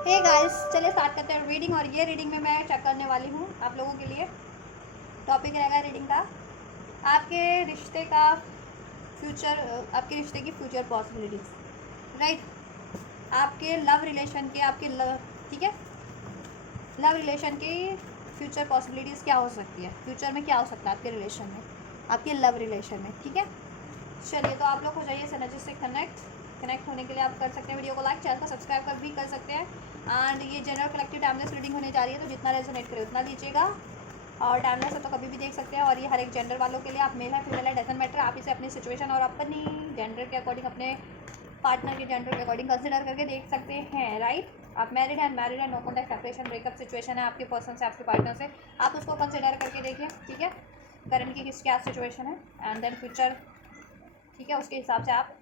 Hey guys, चलिए start करते हैं रीडिंग। और ये रीडिंग में मैं चेक करने वाली हूँ आप लोगों के लिए। टॉपिक रहेगा रीडिंग का आपके रिश्ते का फ्यूचर, आपके रिश्ते की फ्यूचर पॉसिबिलिटीज़, राइट। आपके लव रिलेशन के, आपके लव, ठीक है, लव रिलेशन की फ्यूचर पॉसिबिलिटीज़ क्या हो सकती है, फ्यूचर में क्या हो सकता है आपके रिलेशन में, आपके लव रिलेशन में, ठीक है। चलिए, तो आप लोग हो जाइए एनर्जी से कनेक्ट होने के लिए आप कर सकते हैं वीडियो को लाइक, चैनल को सब्सक्राइब कर भी कर सकते हैं। एंड ये जनरल कलेक्टिव टाइमलेस रीडिंग होने जा रही है, तो जितना रेजोनेट करे उतना लीजिएगा। और टाइमलेस है तो कभी भी देख सकते हैं। और ये हर एक जेंडर वालों के लिए, आप मेल है फीमेल है डजंट मैटर, आप इसे अपनी सिचुएशन और अपनी जेंडर के अकॉर्डिंग, अपने पार्टनर के जेंडर के अकॉर्डिंग कंसिडर करके देख सकते हैं, राइट। आप मैरिड है, अनमैरिड है, no contact, separation, breakup situation है आपके पर्सन से, आपके पार्टनर से, आप उसको कंसिडर करके देखिए, ठीक है। करंट की किस क्या सिचुएशन है एंड देन फ्यूचर, ठीक है, उसके हिसाब से आप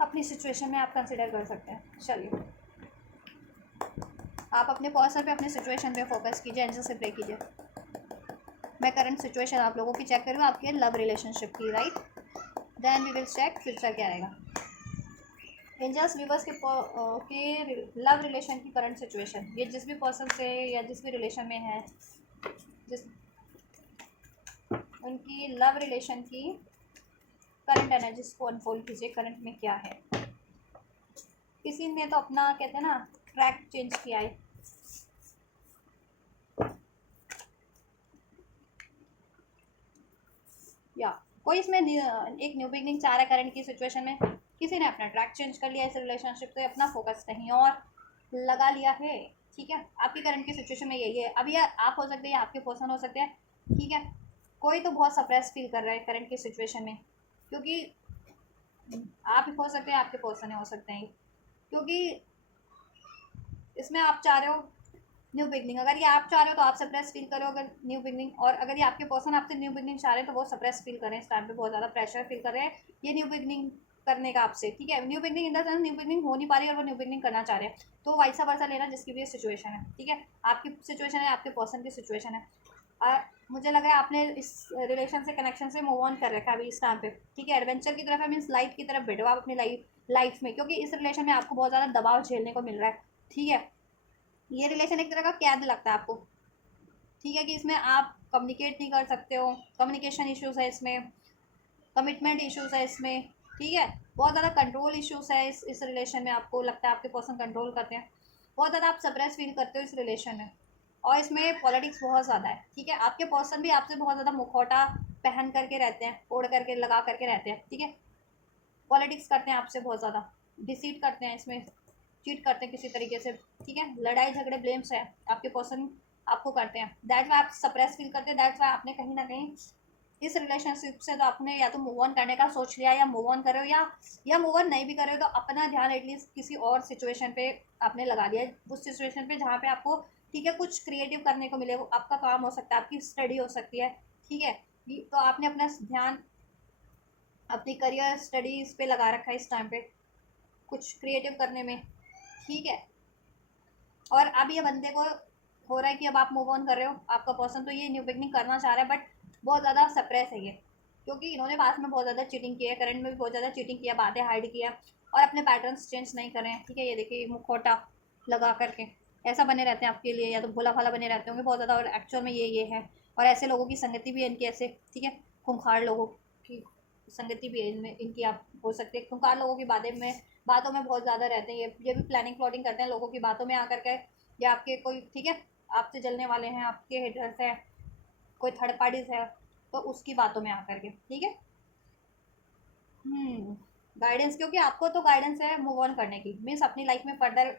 अपनी सिचुएशन में आप कंसिडर कर सकते हैं। चलिए, आप अपने पर्सन पे, अपने सिचुएशन पे फोकस कीजिए, एंजल से प्रे कीजिए। मैं करंट सिचुएशन आप लोगों की चेक करूँ आपके लव रिलेशनशिप की, right. Then we will check future क्या रहेगा। एंजल्स व्यूवर्स के लव रिलेशन की करंट सिचुएशन, ये जिस भी पर्सन से या जिस भी रिलेशन में है, जिस उनकी लव रिलेशन की करंट एनर्जीज को अनफोल्ड कीजिए। करंट में क्या है। किसी ने तो अपना, कहते हैं ना, ट्रैक चेंज किया है, या कोई इसमें एक न्यू बिगनिंग चाह रहा है। करंट की सिचुएशन में किसी ने अपना ट्रैक चेंज कर लिया इस रिलेशनशिप से, अपना फोकस कहीं और लगा लिया है, ठीक है। आपकी करंट की सिचुएशन में यही है। अभी आप हो सकते हैं, आपके पर्सन हो सकते हैं, ठीक है। कोई तो बहुत सप्रेस फील कर रहा है करंट की सिचुएशन में, क्योंकि आप हो सकते हैं, आपके पर्सन हो सकते हैं, क्योंकि इसमें आप चाह रहे हो न्यू बिगनिंग। अगर ये आप चाह रहे हो तो आप सप्रेस फील करो अगर न्यू बिगनिंग, और अगर ये आपके पर्सन आपसे न्यू बिगनिंग चाह रहे हैं तो वो सप्रेस फील कर रहे हैं इस टाइम पे, बहुत ज़्यादा प्रेशर फील कर रहे हैं ये न्यू बिगनिंग करने का आपसे, ठीक है। New beginning in the sense new beginning हो नहीं पा रही है और वो न्यू बिगनिंग करना चाह रहे हैं, तो वाइसा वर्सा लेना जिसकी भी सिचुएशन है, ठीक है। आपकी सिचुएशन है, आपके पर्सन की सिचुएशन है। मुझे लग रहा है आपने इस रिलेशन से, कनेक्शन से मूव ऑन कर रखा है अभी इस टाइम पे, ठीक है। एडवेंचर की तरफ है, मीन्स लाइट की तरफ बैठो आप अपनी लाइफ में, क्योंकि इस रिलेशन में आपको बहुत ज़्यादा दबाव झेलने को मिल रहा है, ठीक है। ये रिलेशन एक तरह का कैद लगता है आपको, ठीक है, कि इसमें आप कम्युनिकेट नहीं कर सकते हो, कम्युनिकेशन इश्यूज है इसमें, कमिटमेंट इश्यूज है इसमें, ठीक है। बहुत ज़्यादा कंट्रोल इश्यूज है इस रिलेशन में, आपको लगता है आपके पर्सन कंट्रोल करते हैं, बहुत ज़्यादा आप सप्रेस फील करते हो इस रिलेशन में। और इसमें पॉलिटिक्स बहुत ज़्यादा है, ठीक है। आपके पर्सन भी आपसे बहुत ज़्यादा मुखौटा पहन करके रहते हैं, ओढ़ करके लगा करके रहते हैं, ठीक है। पॉलिटिक्स करते हैं आपसे बहुत ज़्यादा, डिसीट करते हैं इसमें, चीट करते हैं किसी तरीके से, ठीक है। लड़ाई झगड़े ब्लेम्स है आपके पर्सन आपको करते हैं, दैट्स वाई आप सप्रेस फील करते हैं, दैट्स वाई आपने कहीं ना कहीं इस रिलेशनशिप से, तो आपने या तो मूव ऑन करने का सोच लिया, या मूव ऑन करे हो, या मूव ऑन नहीं भी करे हो तो अपना ध्यान एटलीस्ट किसी और सिचुएशन पे आपने लगा दिया है, उस सिचुएशन पे जहाँ पे आपको, ठीक है, कुछ क्रिएटिव करने को मिले। वो आपका काम हो सकता है, आपकी स्टडी हो सकती है, ठीक है। तो आपने अपना ध्यान अपनी करियर स्टडीज़ पे लगा रखा है इस टाइम पे, कुछ क्रिएटिव करने में, ठीक है। और अब ये बंदे को हो रहा है कि अब आप मूव ऑन कर रहे हो, आपका पर्सन तो ये न्यू बिगनिंग करना चाह रहा है, बट बहुत ज़्यादा सप्रेस है ये, क्योंकि इन्होंने पास में बहुत ज़्यादा चीटिंग की है, करंट में भी बहुत ज़्यादा चीटिंग किया, बातें हाइड किया, और अपने पैटर्न्स चेंज नहीं करें, ठीक है। ये देखिए मुखौटा लगा करके ऐसा बने रहते हैं आपके लिए, या तो भोला भाला बने रहते होंगे बहुत ज़्यादा, और एक्चुअल में ये है। और ऐसे लोगों की संगति भी है इनकी, ऐसे, ठीक है, खूंखार लोगों की संगति भी है इनमें इनकी, आप हो सकते हैं खूंखार लोगों की बातों में बहुत ज़्यादा रहते हैं ये भी प्लानिंग प्लॉटिंग करते हैं लोगों की बातों में आकर के, या आपके कोई, ठीक है, आपसे जलने वाले हैं, आपके हेटर्स हैं, कोई थर्ड पार्टीज है, तो उसकी बातों में आकर के, ठीक है। गाइडेंस, क्योंकि आपको तो गाइडेंस है मूव ऑन करने की, मीन्स अपनी लाइफ में फर्दर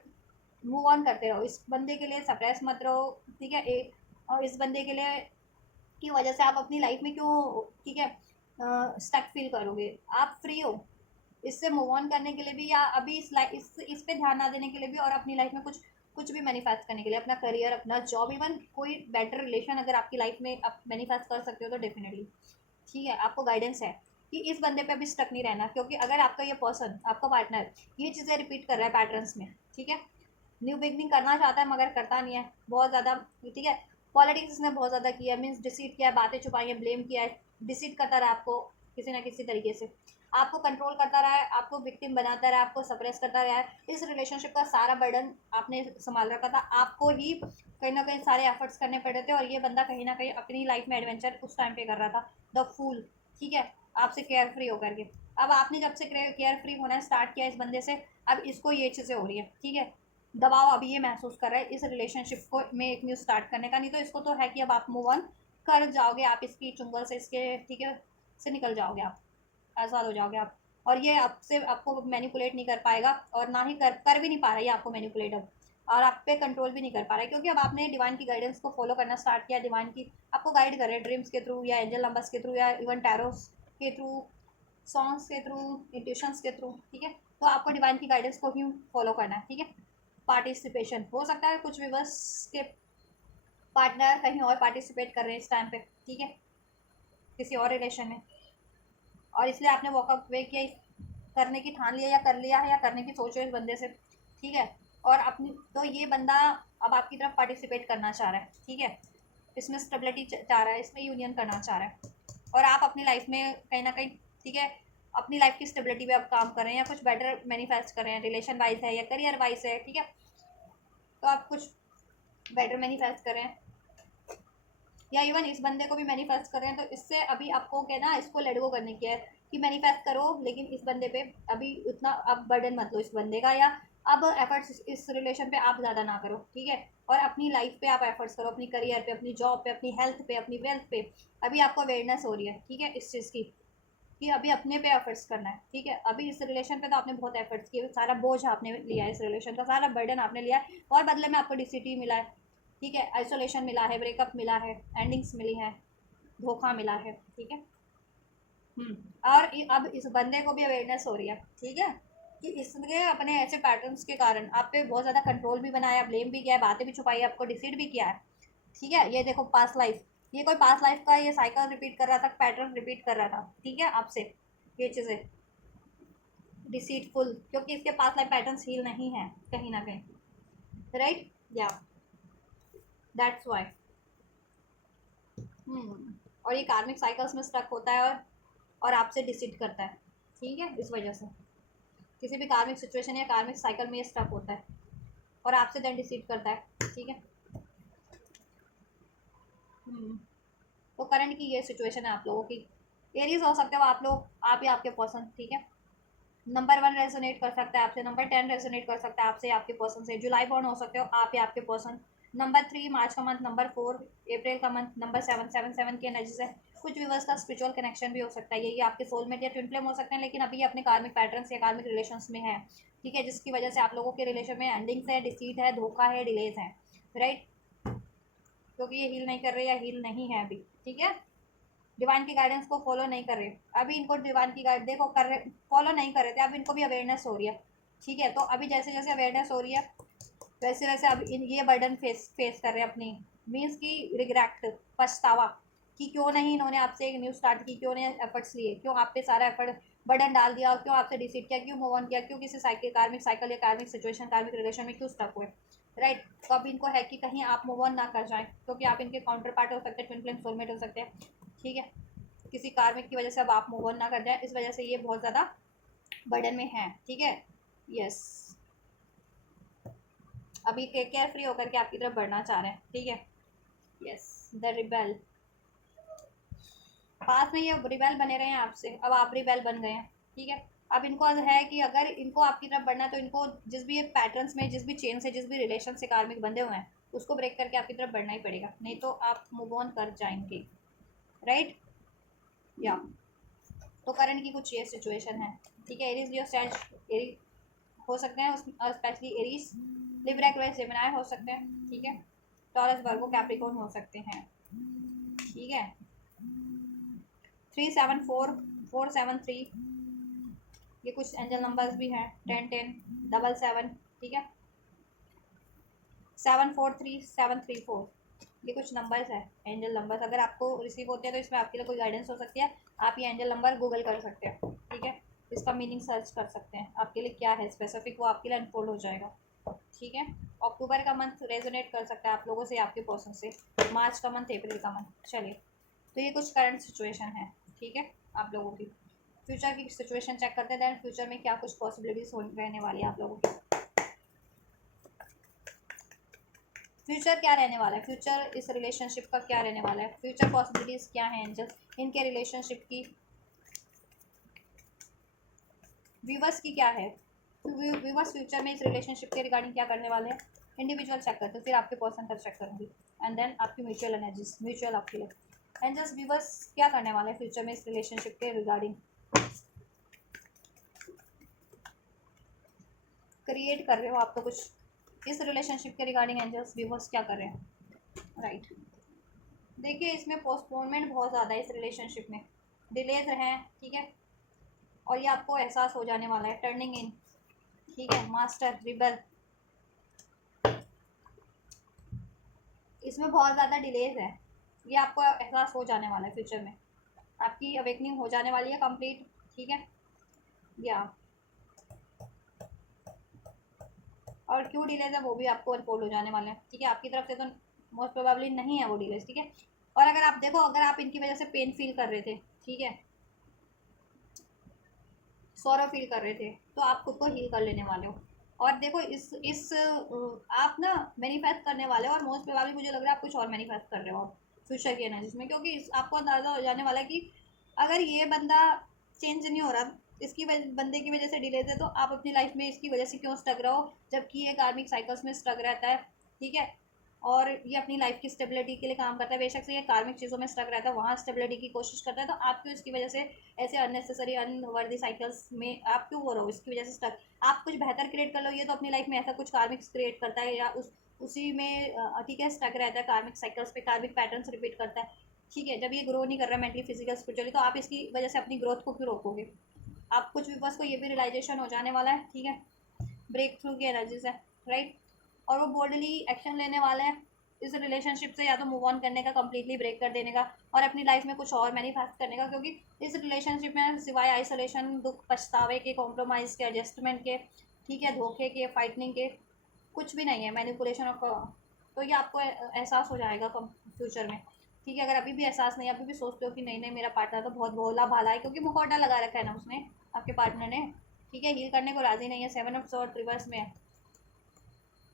मूव ऑन करते रहो, इस बंदे के लिए सप्रेस मत रहो, ठीक है। और इस बंदे के लिए की वजह से आप अपनी लाइफ में क्यों, ठीक है, स्टक फील करोगे। आप फ्री हो इससे मूव ऑन करने के लिए भी, या अभी इस पे ध्यान ना देने के लिए भी, और अपनी लाइफ में कुछ कुछ भी मैनिफेस्ट करने के लिए, अपना करियर, अपना जॉब, इवन कोई बेटर रिलेशन अगर आपकी लाइफ में आप मैनिफेस्ट कर सकते हो तो डेफिनेटली, ठीक है। आपको गाइडेंस है कि इस बंदे पे भी स्टक नहीं रहना, क्योंकि अगर आपका ये पर्सन, आपका पार्टनर ये चीज़ें रिपीट कर रहा है पैटर्न्स में, ठीक है, न्यू बिगनिंग करना चाहता है मगर करता नहीं है, बहुत ज़्यादा, ठीक है। पॉलिटिक्स इसने बहुत ज़्यादा किया है, मीन्स डिसीट किया है, बातें छुपाई है, ब्लेम किया है, डिसीट करता रहा आपको किसी ना किसी तरीके से। आपको कंट्रोल करता रहा है, आपको विक्टिम बनाता रहा है, आपको सप्रेस करता रहा है। इस रिलेशनशिप का सारा बर्डन आपने संभाल रखा था, आपको ही कहीं ना कहीं सारे एफर्ट्स करने पड़े थे, और ये बंदा कहीं ना कहीं अपनी लाइफ में एडवेंचर उस टाइम पे कर रहा था, द फूल, ठीक है, आपसे केयर फ्री होकर के। अब आपने जब से केयर फ्री होना स्टार्ट किया इस बंदे से, अब इसको ये चीज़ें हो रही है, ठीक है, दबाव अभी ये महसूस कर रहा है इस रिलेशनशिप को में एक न्यू स्टार्ट करने का। नहीं तो इसको तो है कि अब आप मूव ऑन कर जाओगे, आप इसकी चुंगल से, इसके, ठीक है, से निकल जाओगे, आप आज़ाद हो जाओगे आप। और ये आपसे आपको मैनिपुलेट नहीं कर पाएगा, और ना ही कर भी नहीं पा रहा है आपको मैनिपुलेट अब, और आप पे कंट्रोल भी नहीं कर पा रहा है, क्योंकि अब आपने डिवाइन की गाइडेंस को फॉलो करना स्टार्ट किया। डिवाइन की आपको गाइड कर रहे हैं ड्रीम्स के थ्रू, या एंजल नंबर्स के थ्रू, या इवन टैरोस के थ्रू, सॉन्ग्स के थ्रू, इंट्यूशंस के थ्रू, ठीक है। तो आपको डिवाइन की गाइडेंस को ही फॉलो करना है, ठीक है। पार्टिसिपेशन हो सकता है कुछ व्यूअर्स के पार्टनर कहीं और पार्टिसिपेट कर रहे हैं इस टाइम पे, ठीक है, किसी और रिलेशन में, और इसलिए आपने वॉकअप वे किया, करने की ठान लिया, या कर लिया है, या करने की सोच है इस बंदे से, ठीक है। और अपनी तो ये बंदा अब आपकी तरफ पार्टिसिपेट करना चाह रहा है, ठीक है, इसमें स्टेबिलिटी चाह रहा है, इसमें यूनियन करना चाह रहा है, और आप अपनी लाइफ में कहीं ना कहीं, ठीक है, अपनी लाइफ की स्टेबिलिटी पे आप काम कर रहे हैं, या कुछ बेटर मैनिफेस्ट कर रहे हैं, रिलेशन वाइज है या करियर वाइज है, ठीक है, तो आप कुछ बेटर मैनिफेस्ट कर रहे हैं, या इवन इस बंदे को भी मैनिफेस्ट कर रहे हैं। तो इससे अभी आपको क्या ना, इसको लेट गो करने की है कि मैनिफेस्ट करो, लेकिन इस बंदे पे अभी उतना अब बर्डन मत लो इस बंदे का, या अब एफर्ट्स इस रिलेशन पे आप ज़्यादा ना करो, ठीक है, और अपनी लाइफ पे आप एफर्ट्स करो, अपनी करियर पे, अपनी जॉब पे, अपनी हेल्थ पे, अपनी वेल्थ पे। अभी आपको अवेयरनेस हो रही है, ठीक है, इस चीज़ की कि अभी अपने पे एफर्ट्स करना है, ठीक है। अभी इस रिलेशन पे तो आपने बहुत एफर्ट्स किए, सारा बोझ आपने लिया है, इस रिलेशन का सारा बर्डन आपने लिया है, और बदले में आपको डिसिटी मिला है, ठीक है, आइसोलेशन मिला है, ब्रेकअप मिला है, एंडिंग्स मिली है, धोखा मिला है, ठीक है। और अब इस बंदे को भी अवेयरनेस हो रही है, ठीक है, कि इसने अपने ऐसे पैटर्न्स के कारण आप पे बहुत ज़्यादा कंट्रोल भी बनाया, ब्लेम भी किया है, बातें भी छुपाई है, आपको डिसीड भी किया है, ठीक है। ये देखो पास्ट लाइफ, ये कोई पास्ट लाइफ का ये साइकिल रिपीट कर रहा था, पैटर्न रिपीट कर रहा था, ठीक है, आपसे ये चीज़ें डिसीटफुल, क्योंकि इसके पास्ट लाइफ पैटर्न्स हील नहीं है कहीं ना कहीं, राइट, या दैट्स वाई। और ये कार्मिक साइकिल्स में स्टक होता है, और आपसे डिसीट करता है, ठीक है, इस वजह से किसी भी कार्मिक सिचुएशन या कार्मिक साइकिल में ये स्टक होता है, और आपसे देन डिसीट करता है, ठीक है। तो करंट की ये सिचुएशन है आप लोगों की। एरीज हो सकते हो आप लोग, आप ही आपके पर्सन, ठीक है। नंबर 1 रेजोनेट कर सकता है आपसे, नंबर 10 रेजोनेट कर सकता है आपसे, आपके पर्सन से। जुलाई बॉर्न हो सकते हो आप या आपके पर्सन। नंबर 3 मार्च का मंथ, नंबर 4 अप्रैल का मंथ, नंबर 7 की एनर्जी से कुछ व्यूवर्स का स्पिरिचुअल कनेक्शन भी हो सकता है, ये आपके सोलमेट या ट्विन फ्लेम हो सकते हैं, लेकिन अभी ये अपने कार्मिक पैटर्न्स या कार्मिक रिलेशंस में है, ठीक है, जिसकी वजह से आप लोगों के रिलेशन में एंडिंग्स है, डिसीट है, धोखा है, डिलेज है, राइट, क्योंकि ये हील नहीं कर रहे या हील नहीं है अभी, ठीक है, डिवाइन की गाइडेंस को फॉलो नहीं कर रहे अभी, इनको डिवाइन की गाइड देखो कर रहे, फॉलो नहीं कर रहे थे, अब इनको भी अवेयरनेस हो रही है, ठीक है। तो अभी जैसे जैसे अवेयरनेस हो रही है, वैसे वैसे अब ये बर्डन फेस कर रहे हैं अपनी, मीन्स की रिग्रेट, पछतावा, कि क्यों नहीं इन्होंने आपसे एक न्यू स्टार्ट की, क्यों नहीं एफर्ट्स लिए, क्यों आप पे सारा एफर्ट बर्डन डाल दिया, क्यों आपसे डिसीड किया, क्यों मूव ऑन किया, क्यों किसी कार्मिक साइकिल या कार्मिक सिचुएशन, कार्मिक रिलेशन में क्यों स्टक हुए, राइट। तो अब इनको है कि कहीं आप मूव ऑन ना कर जाएं, क्योंकि आप इनके काउंटर पार्ट हो सकते हैं, ट्विन फ्लेम सोलमेट हो सकते हैं, ठीक है। किसी कार्मिक की वजह से अब आप मूव ऑन ना कर जाए, इस वजह से ये बहुत ज़्यादा बर्डन में है, ठीक है, यस। अभी केयर फ्री होकर के आपकी तरफ बढ़ना चाह रहे हैं, ठीक है, यस। द रिबेल, पास में ये रिबेल बने रहे हैं आपसे, अब आप रिबेल बन गए हैं, ठीक है। अब इनको है कि अगर इनको आपकी तरफ बढ़ना है, तो इनको जिस भी पैटर्न्स में, जिस भी चेन से, जिस भी रिलेशन से कार्मिक बंधे हुए हैं, उसको ब्रेक करके आपकी तरफ बढ़ना ही पड़ेगा, नहीं तो आप मूव ऑन कर जाएंगे, राइट, या। तो करंट की कुछ ये सिचुएशन है, ठीक है। एरीज लियो सेज एरी हो सकते हैं, specially Aries, Libra Aquarius Gemini हो सकते हैं, ठीक है। टॉरस वर्गो कैप्रिकॉर्न हो सकते हैं, ठीक है। 374473 ये कुछ एंजल नंबर्स भी हैं, 1010 ठीक है। 743734 ये कुछ नंबर्स है, एंजल नंबर्स। अगर आपको रिसीव होते हैं तो इसमें आपके लिए कोई गाइडेंस हो सकती है, आप ये एंजल नंबर गूगल कर सकते हैं, ठीक है। इसका मीनिंग सर्च कर सकते हैं, आपके लिए क्या है स्पेसिफिक, वो आपके लिए अनफोल्ड हो जाएगा, ठीक है। अक्टूबर का मंथ रेजोनेट कर सकता है आप लोगों से, आपके पर्सन से। मार्च का मंथ, अप्रैल का मंथ। चलिए, तो ये कुछ करंट सिचुएशन है, ठीक है, आप लोगों की। फ्यूचर की सिचुएशन चेक करते हैं, देन फ्यूचर में क्या कुछ पॉसिबिलिटीज रहने वाली है आप लोगों की। फ्यूचर क्या रहने वाला है, फ्यूचर इस रिलेशनशिप का क्या रहने वाला है, फ्यूचर पॉसिबिलिटीज क्या है एंजल्स इनके रिलेशनशिप की, व्यूवर्स की क्या है, व्यूवर्स फ्यूचर में इस रिलेशनशिप के रिगार्डिंग क्या करने वाले हैं। इंडिविजुअल चेक करते फिर आपके पर्सन का चेक करूँगी, एंड देन आपकी म्यूचुअल एनर्जीज, म्यूचुअल आपके लिए एंजल्स व्यूवर्स क्या करने वाले हैं फ्यूचर में इस रिलेशनशिप के रिगार्डिंग, क्रिएट कर रहे हो आप तो कुछ इस रिलेशनशिप के रिगार्डिंग एंजल्स व्यूवर्स क्या कर रहे हैं। राइट, देखिए इसमें पोस्टपोनमेंट बहुत ज़्यादा है इस रिलेशनशिप में, डिलेज हैं, ठीक है, और ये आपको एहसास हो जाने वाला है, टर्निंग इन, ठीक है, मास्टर रिबल, इसमें बहुत ज़्यादा डिलेज है, ये आपको एहसास हो जाने वाला है फ्यूचर में, आपकी अवेकनिंग हो जाने वाली है कंप्लीट, ठीक है, या और क्यों डिलेज है वो भी आपको अनफोल्ड हो जाने वाले हैं, ठीक है, आपकी तरफ से तो मोस्ट प्रोबेबली नहीं है वो डिलेज, ठीक है, और अगर आप देखो अगर आप इनकी वजह से पेन फील कर रहे थे, ठीक है, सौरव फील कर रहे थे, तो आप खुद को हील कर लेने वाले हो, और देखो इस आप ना मैनिफेस्ट करने वाले हो, और मोस्ट प्रोबेबली मुझे लग रहा है आप कुछ और मैनिफेस्ट कर रहे हो फ्यूचर की एनर्जीज में, क्योंकि आपको अंदाजा हो जाने वाला है कि अगर ये बंदा चेंज नहीं हो रहा, इसकी बंदे की वजह से डिलेज है, तो आप अपनी लाइफ में इसकी वजह से क्यों स्टक रहो, जबकि ये कार्मिक साइकिल्स में स्टक रहता है, ठीक है, और ये अपनी लाइफ की स्टेबिलिटी के लिए काम करता है, बेशक से ये कार्मिक चीज़ों में स्टक रहता है, वहाँ स्टेबिलिटी की कोशिश करता है, तो आप क्यों इसकी वजह से ऐसे अननेसेसरी अनवर्दी साइकिल्स में आप क्यों हो रहो इसकी वजह से स्टक, आप कुछ बेहतर क्रिएट कर लो, ये तो अपनी लाइफ में ऐसा कुछ कार्मिक क्रिएट करता है या उसी में ठीक है स्टक रहता है, कार्मिक साइकिल्स पे कार्मिक पैटर्न्स रिपीट करता है, ठीक है, जब ये ग्रो नहीं कर रहा है मेंटली फिजिकल स्पिरिचुअली, तो आप इसकी वजह से अपनी ग्रोथ को क्यों रोकोगे, आप कुछ भी बस को ये भी रियलाइजेशन हो जाने वाला है, ठीक है, ब्रेक थ्रू की एनर्जीज है, राइट, और वो बोल्डली एक्शन लेने वाला है इस रिलेशनशिप से, या तो मूव ऑन करने का, कंप्लीटली ब्रेक कर देने का, और अपनी लाइफ में कुछ और मैनिफेस्ट करने का, क्योंकि इस रिलेशनशिप में सिवाय आइसोलेशन, दुख, पछतावे के, कॉम्प्रोमाइज़ के, एडजस्टमेंट के, ठीक है, धोखे के, फाइटनिंग के कुछ भी नहीं है, मैनिपुलेशन ऑफ, तो ये आपको एहसास हो जाएगा फ्यूचर में, ठीक है, अगर अभी भी एहसास नहीं, अभी भी सोचते हो कि नहीं नहीं मेरा पार्टनर तो बहुत भोला भाला है, क्योंकि मुखौटा लगा रखा है ना उसने, आपके पार्टनर ने, ठीक है, हील करने को राजी नहीं है, 7 ऑफ सॉर्ड रिवर्स में है,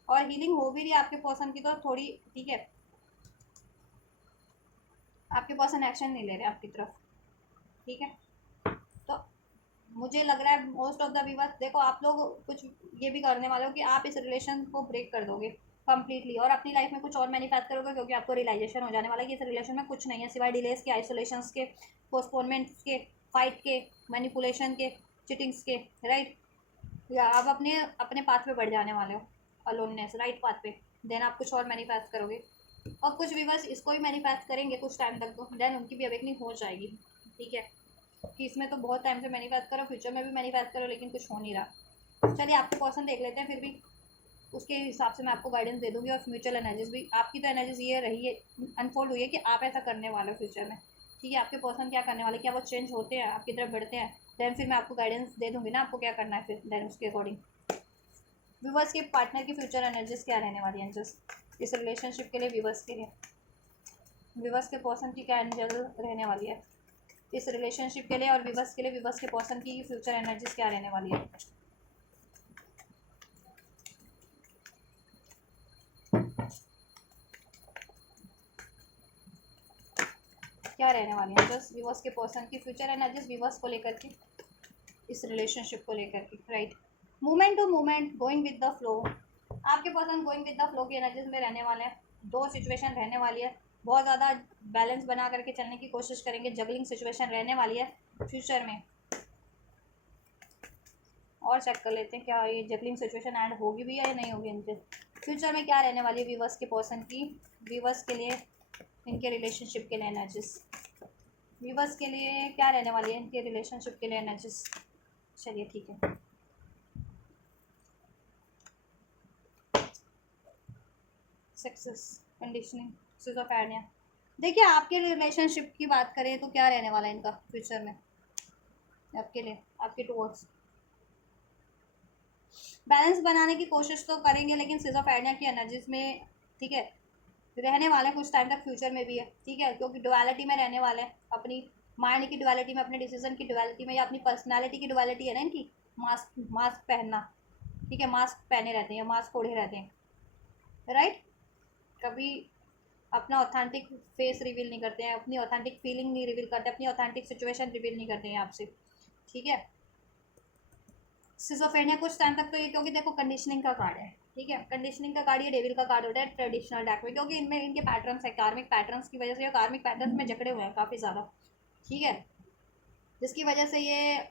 और हीलिंग हो भी रही है आपके पर्सन की तो थोड़ी, ठीक है, आपके पर्सन एक्शन नहीं ले रहे आपकी तरफ, ठीक है, तो मुझे लग रहा है मोस्ट ऑफ द व्यूअर्स, देखो आप लोग कुछ ये भी करने वाले हो कि आप इस रिलेशन को ब्रेक कर दोगे कंप्लीटली, और अपनी लाइफ में कुछ और मैनिफेस्ट करोगे, क्योंकि आपको रियलाइजेशन हो जाने वाला है कि इस रिलेशन में कुछ नहीं है सिवाय डिलेस के, आइसोलेशंस के, पोस्टपोनमेंट्स के, फाइट के, मैनिपुलेशन के, चिटिंग्स के, राइट, या आप अपने अपने पाथ पे बढ़ जाने वाले हो, अलोननेस, राइट पाथ पे, देन आप कुछ और मैनिफेस्ट करोगे, और कुछ व्यूवर्स इसको ही मैनिफेस्ट करेंगे कुछ टाइम तक, तो देन उनकी भी अवेकनिंग हो जाएगी, ठीक है, कि इसमें तो बहुत टाइम से मैनिफेस्ट करो, फ्यूचर में भी मैनिफेस्ट करो, लेकिन कुछ हो नहीं रहा, चलिए आपके पर्सन देख लेते हैं, फिर भी उसके हिसाब से मैं आपको गाइडेंस दे दूंगी, और म्यूचुअल एनर्जीज भी आपकी तो एनर्जीज ये रही है, अनफोल्ड हुई है कि आप ऐसा करने वाले हो फ्यूचर में, ठीक है, आपके पर्सन क्या करने वाले, क्या वो चेंज होते हैं आपकी तरफ बढ़ते हैं, देन फिर मैं आपको गाइडेंस दे दूंगी ना आपको क्या करना है, फिर देन उसके अकॉर्डिंग व्यूवर्स के पार्टनर की फ्यूचर एनर्जीज क्या रहने वाली है एंजल्स इस रिलेशनशिप के लिए, व्यूवर्स के लिए, व्यूवर्स के पर्सन की क्या एंजल रहने वाली है इस रिलेशनशिप के लिए, और व्यूवर्स के लिए व्यूवर्स के पर्सन की फ्यूचर एनर्जीज क्या रहने वाली है। क्या रहने वाली है जस्ट व्यूवर्स के पर्सन की फ्यूचर एनर्जीज व्यूवर्स को लेकर के, इस रिलेशनशिप को लेकर के, right, movement to movement, going with the flow, आपके person going with the flow की एनर्जीज में रहने वाले हैं, दो सिचुएशन रहने वाली है, बहुत ज़्यादा बैलेंस बना करके चलने की कोशिश करेंगे, जगलिंग सिचुएशन रहने वाली है फ्यूचर में, और चेक कर लेते हैं क्या ये जगलिंग सिचुएशन ऐड होगी भी या नहीं होगी इनके फ्यूचर में, क्या रहने वाली है व्यूवर्स के पर्सन की, व्यूवर्स के लिए इनके रिलेशनशिप के लिए एनर्जीज, व्यूवर्स के लिए क्या रहने वाली है इनके रिलेशनशिप के लिए एनर्जीज, चलिए ठीक है, सक्सेस, कंडीशनिंग, सिजोफ्रेनिया, देखिए आपके रिलेशनशिप की बात करें तो क्या रहने वाला है इनका फ्यूचर में, आपके लिए, आपके टुवर्ड्स बैलेंस बनाने की कोशिश तो करेंगे, लेकिन सिजोफ्रेनिया की एनर्जीज में, ठीक है, रहने वाले कुछ टाइम तक फ्यूचर में भी है, ठीक है, क्योंकि डुअलिटी में रहने वाले हैं अपनी माइंड की डुअलिटी में, अपने डिसीजन की डुअलिटी में, या अपनी पर्सनैलिटी की डुअलिटी है ना इनकी, मास्क मास्क पहनना, ठीक है, मास्क पहने रहते हैं, मास्क ओढ़े रहते हैं, राइट। कभी अपना ऑथेंटिक फेस रिवील नहीं करते हैं, अपनी ऑथेंटिक फीलिंग नहीं रिवील करते, अपनी ऑथेंटिक सिचुएशन रिवील नहीं करते हैं आपसे, ठीक है। सिजोफ्रेनिया कुछ टाइम तक तो ये, क्योंकि देखो कंडीशनिंग का कार्ड है, ठीक है, कंडीशनिंग का कार्ड ये डेविल का कार्ड होता है ट्रेडिशनल डेक में, क्योंकि इनमें इनके पैटर्न्स है, कार्मिक पैटर्न्स की वजह से, ये कार्मिक पैटर्न्स में जकड़े हुए हैं काफ़ी ज़्यादा, ठीक है, जिसकी वजह से ये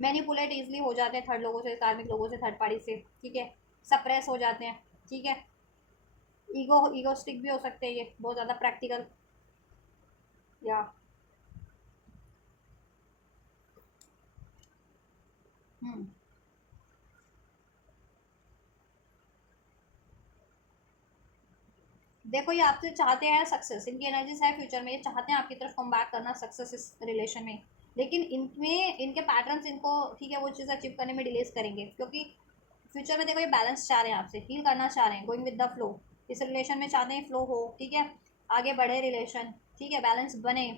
मैनिपुलेट इजली हो जाते हैं थर्ड लोगों से, कार्मिक लोगों से, थर्ड पार्टी से, ठीक है, सप्रेस हो जाते हैं, ठीक है, ईगोस्टिक भी हो सकते हैं ये, बहुत ज़्यादा प्रैक्टिकल, या हम्म देखो ये आपसे चाहते हैं सक्सेस, इनकी एनर्जीज है फ्यूचर में, ये चाहते हैं आपकी तरफ कम बैक करना सक्सेस इस रिलेशन में, लेकिन इनमें इनके पैटर्न्स इनको, ठीक है, वो चीज़ अचीव करने में डिलेस करेंगे, क्योंकि फ्यूचर में देखो ये बैलेंस चाह रहे हैं आपसे, हील करना चाह रहे हैं, गोइंग विद द फ्लो, इस रिलेशन में चाहते हैं फ्लो हो, ठीक है, आगे बढ़े रिलेशन, ठीक है, बैलेंस बने,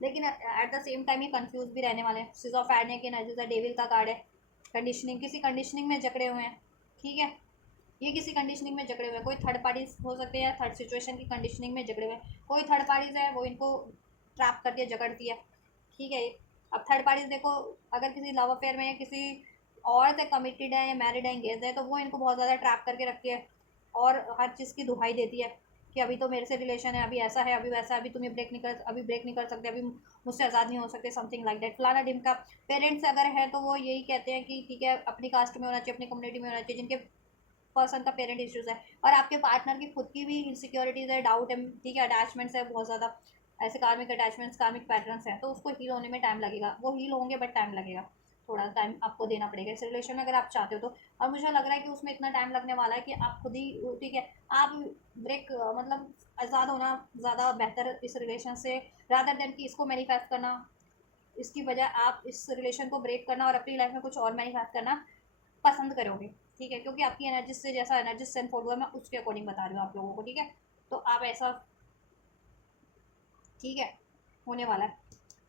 लेकिन एट द सेम टाइम ये कंफ्यूज भी रहने वाले हैं। सिजोफ्रेनिया की एनर्जीज है, डेविल का कार्ड है, कंडीशनिंग, किसी कंडीशनिंग में जकड़े हुए हैं, ठीक है, ये किसी कंडीशनिंग में जकड़े हुए हैं, कोई थर्ड पार्टीज हो सकते हैं, या थर्ड सिचुएशन की कंडीशनिंग में जकड़े हुए हैं, कोई थर्ड पार्टीज है वो इनको ट्रैप करती है, जकड़ती है, ठीक है। अब थर्ड पार्टीज देखो, अगर किसी लव अफेयर में किसी और से कमिटेड है या मैरिड है, एंगेज है, तो वो इनको बहुत ज़्यादा ट्रैप करके रखती है, और हर चीज़ की दुहाई देती है कि अभी तो मेरे से रिलेशन है, अभी ऐसा है, अभी वैसा है, अभी तुम्हें ब्रेक नहीं कर, अभी ब्रेक नहीं कर सकते, अभी मुझसे आज़ाद नहीं हो सकते, समथिंग लाइक दैट, फलाना ढिमका। पेरेंट्स अगर है तो वो यही कहते हैं कि ठीक है, अपनी कास्ट में होना चाहिए, अपनी कम्युनिटी में होना चाहिए, जिनके पर्सन का पेरेंट इश्यूज है, और आपके पार्टनर की खुद की भी इनसिक्योरिटीज़ है, डाउट है, ठीक है, अटैचमेंट्स है बहुत ज़्यादा, ऐसे कार्मिक अटैचमेंट्स, कार्मिक पैटर्न्स हैं, तो उसको हील होने में टाइम लगेगा, वो हील होंगे बट टाइम लगेगा, थोड़ा टाइम आपको देना पड़ेगा इस रिलेशन में अगर आप चाहते हो तो। और मुझे लग रहा है कि उसमें इतना टाइम लगने वाला है कि आप खुद ही, ठीक है, आप ब्रेक, मतलब आज़ाद होना ज़्यादा बेहतर इस रिलेशन से, रादर देन कि इसको मैनिफेस्ट करना, इसकी वजह आप इस रिलेशन को ब्रेक करना और अपनी लाइफ में कुछ और मैनिफेस्ट करना पसंद करोगे, ठीक है, क्योंकि आपकी एनर्जी से, जैसा एनर्जी सेंड हुआ मैं उसके अकॉर्डिंग बता रही हूँ आप लोगों को, ठीक है, तो आप ऐसा, ठीक है, होने वाला है,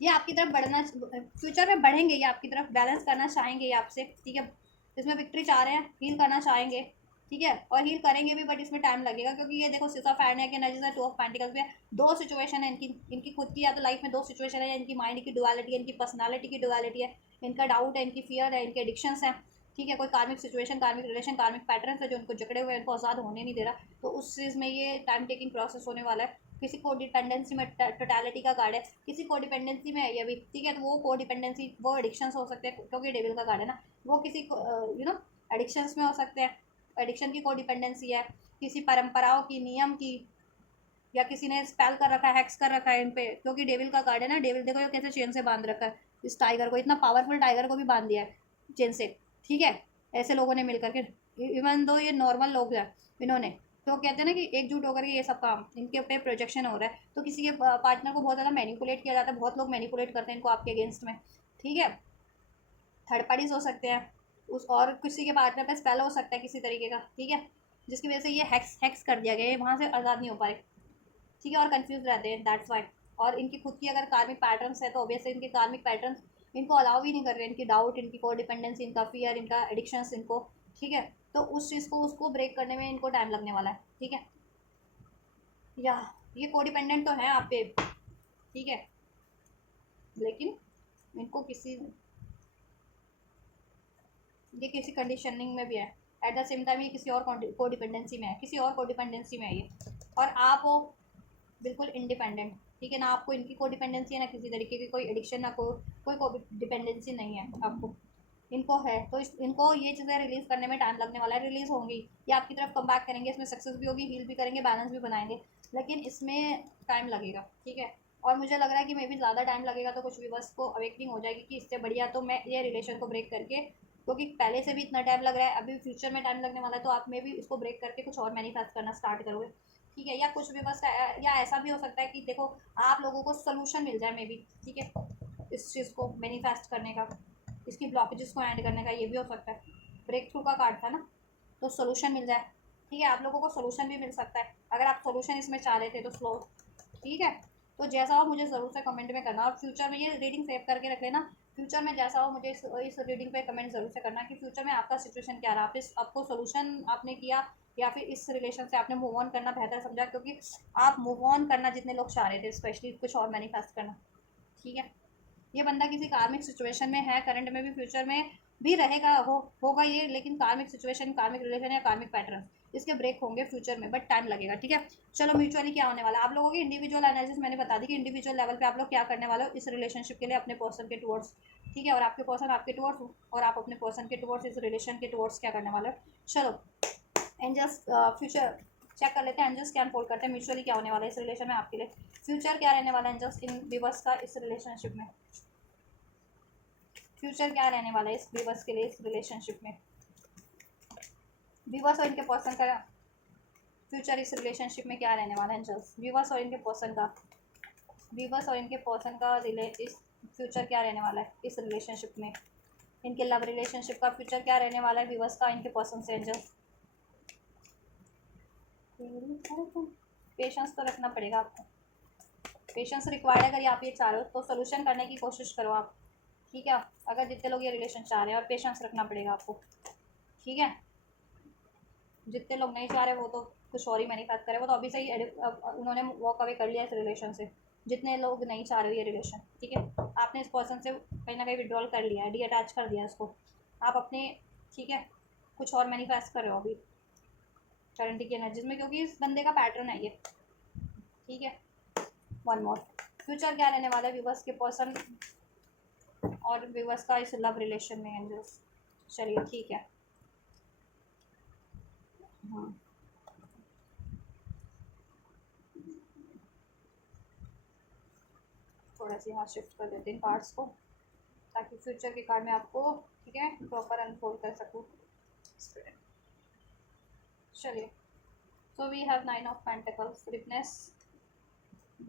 ये आपकी तरफ बढ़ना, फ्यूचर में बढ़ेंगे, ये आपकी तरफ बैलेंस करना चाहेंगे ये आपसे, ठीक है, इसमें विक्ट्री चाह रहे हैं, हील करना चाहेंगे, ठीक है, और हील करेंगे भी, बट इसमें टाइम लगेगा, क्योंकि ये देखो सिसा फैरने की एनर्जी है, टू ऑफ पेंटिकल्स में दो सिचुएशन है इनकी, इनकी खुद की, या तो लाइफ में दो सिचुएशन है, इनकी माइंड की डुअलिटी है, इनकी पर्सनालिटी की डुअलिटी है, इनका डाउट है, इनकी फियर है, इनके एडिक्शंस हैं, ठीक है, कोई कार्मिक सिचुएशन, कार्मिक रिलेशन, कार्मिक पैटर्न है जो उनको जकड़े हुए हैं, इनको आज़ाद होने नहीं दे रहा, तो उस चीज़ में ये टाइम टेकिंग प्रोसेस होने वाला है। किसी को डिपेंडेंसी में, टोटलिटी का कार्ड है, किसी को डिपेंडेंसी में है ये भी, ठीक है, तो वो को डिपेंडेंसी, वो एडिक्शंस हो सकते हैं, क्योंकि डेविल का कार्ड है ना, वो किसी को एडिक्शंस में हो सकते हैं, एडिक्शन की को डिपेंडेंसी है, किसी परंपराओं की, नियम की, या किसी ने स्पेल कर रखा है, हैक्स कर रखा है इन पे, क्योंकि डेविल का कार्ड है ना, डेविल देखो ये कैसे चेन से बांध रखा है, इस टाइगर को, इतना पावरफुल टाइगर को भी बांध दिया है चेन से, ठीक है, ऐसे लोगों ने मिलकर के, इवन दो ये नॉर्मल लोग हैं इन्होंने, तो कहते हैं ना कि एकजुट होकर के ये सब काम इनके ऊपर प्रोजेक्शन हो रहा है, तो किसी के पार्टनर को बहुत ज़्यादा मैनिपुलेट किया जाता है, बहुत लोग मैनिपुलेट करते हैं इनको आपके अगेंस्ट में, ठीक है, थर्ड पार्टीज हो सकते हैं, उस और किसी के पार्टनर पे स्पेल हो सकता है किसी तरीके का, ठीक है, जिसकी वजह से ये हैक्स हैक्स कर दिया गया, ये वहाँ से आज़ाद नहीं हो पाए, ठीक है, और कंफ्यूज रहते हैं, दैट्स वाई। और इनकी खुद की अगर कार्मिक पैटर्न्स है तो ऑब्वियसली इनके कार्मिक पैटर्न्स इनको अलाउ ही नहीं कर रहे, इनकी डाउट, इनकी को डिपेंडेंसी, इनका फियर, इनका एडिक्शंस इनको, ठीक है, तो उस चीज़ को, उसको ब्रेक करने में इनको टाइम लगने वाला है, ठीक है, या ये को डिपेंडेंट तो है आप पे, ठीक है, लेकिन इनको किसी, ये किसी कंडीशनिंग में भी है, एट द सेम टाइम ये किसी और को डिपेंडेंसी में है, किसी और को डिपेंडेंसी में है ये, और आप हो बिल्कुल इंडिपेंडेंट, ठीक है ना, आपको इनकी को डिपेंडेंसी है ना, किसी तरीके की कोई एडिक्शन, ना कोई को डिपेंडेंसी नहीं है आपको, इनको है, तो इनको ये चीज़ें रिलीज़ करने में टाइम लगने वाला है, रिलीज़ होंगी, ये आपकी तरफ कम बैक करेंगे, इसमें सक्सेस भी होगी, हील भी करेंगे, बैलेंस भी बनाएंगे, लेकिन इसमें टाइम लगेगा, ठीक है, और मुझे लग रहा है कि मे भी ज़्यादा टाइम लगेगा तो कुछ व्यूअर्स को अवेकनिंग हो जाएगी कि इससे बढ़िया तो मैं ये रिलेशन को ब्रेक करके, क्योंकि पहले से भी इतना टाइम लग रहा है, अभी फ्यूचर में टाइम लगने वाला है, तो आप में भी इसको ब्रेक करके कुछ और मैनिफेस्ट करना स्टार्ट करोगे, ठीक है, या कुछ भी बस, या ऐसा भी हो सकता है कि देखो आप लोगों को सोल्यूशन मिल जाए मे बी, ठीक है, इस चीज़ को मैनिफेस्ट करने का, इसकी ब्लॉकेजेस को एंड करने का, ये भी हो सकता है, ब्रेक थ्रू का कार्ड था ना, तो सोल्यूशन मिल जाए, ठीक है, आप लोगों को सोल्यूशन भी मिल सकता है, अगर आप सोल्यूशन इसमें चाह रहे थे तो स्लो, ठीक है, तो जैसा हो मुझे ज़रूर से कमेंट में करना, और फ्यूचर में ये रीडिंग सेव करके रख लेना। फ्यूचर में जैसा हो मुझे इस रीडिंग पे कमेंट ज़रूर से करना कि फ्यूचर में आपका सिचुएशन क्या रहा, आपको सोल्यूशन आपने किया, या फिर इस रिलेशन से आपने मूव ऑन करना बेहतर समझा, क्योंकि आप मूव ऑन करना जितने लोग चाह रहे थे, स्पेशली कुछ और मैनिफेस्ट करना। ठीक है, ये बंदा किसी कार्मिक सिचुएशन में है, करंट में भी, फ्यूचर में भी रहेगा, होगा ये, लेकिन कार्मिक सिचुएशन, कार्मिक रिलेशन या कार्मिक पैटर्न इसके ब्रेक होंगे फ्यूचर में, बट टाइम लगेगा। ठीक है, चलो म्यूचुअली क्या होने वाला है आप लोगों की इंडिविजुअल एनालिसिस मैंने बता दी कि इंडिविजुअल लेवल पे आप लोग क्या करने वाले हो इस रिलेशनशिप के लिए अपने पर्सन के टुवर्ड्स। ठीक है, और आपके पर्सन आपके टुवर्ड्स, और आप अपने पर्सन के टुवर्ड्स इस रिलेशन के टुवर्ड्स क्या करने वाले हो। चलो एंजल्स फ्यूचर चेक कर लेते हैं, एंजल्स क्या अनफोल्ड करते हैं, म्यूचुअली क्या होने वाला है इस रिलेशन में आपके लिए, फ्यूचर क्या रहने वाला है एंजल्स इन विवर्स का इस रिलेशनशिप में, फ्यूचर क्या रहने वाला है इस विवर्स के लिए इस रिलेशनशिप में, विवर्स और इनके पर्सन का फ्यूचर इस रिलेशनशिप में क्या रहने वाला है एंजल्स, विवर्स और इनके पर्सन का, विवर्स और इनके पर्सन का इस फ्यूचर क्या रहने वाला है इस रिलेशनशिप में, इनके लव रिलेशनशिप का फ्यूचर क्या रहने वाला है विवर्स का इनके पर्सन से एंजल्स। पेशेंस तो रखना पड़ेगा आपको, पेशेंस रिक्वायर्ड है। अगर आप ये चाह रहे हो तो सोल्यूशन करने की कोशिश करो आप। ठीक है, अगर जितने लोग ये रिलेशन चाह रहे हैं, और पेशेंस रखना पड़ेगा आपको। ठीक है, जितने लोग नहीं चाह रहे वो तो कुछ और ही मैनिफेस्ट करे, वो तो अभी से ही उन्होंने वॉक अवे कर लिया इस रिलेशन से, जितने लोग नहीं चाह रहे ये रिलेशन। ठीक है, आपने इस पर्सन से कहीं ना कहीं विड्रॉल कर लिया है, डी अटैच कर दिया इसको, आप अपने, ठीक है, कुछ और मैनिफेस्ट कर रहे हो अभी करंट की एनर्जीज में, क्योंकि इस बंदे का पैटर्न है ये। ठीक है, वन मोर, फ्यूचर क्या रहने वाला है व्यूवर्स के पर्सन और व्यूवर्स का इस लव रिलेशन में एंजल्स। चलिए ठीक है, हाँ थोड़ा सी यहाँ शिफ्ट कर देते हैं कार्ड्स को, ताकि फ्यूचर के कार्ड में आपको, ठीक है, प्रॉपर अनफोल्ड कर सकूँ। चलिए, so we have 9 of pentacles, ripeness,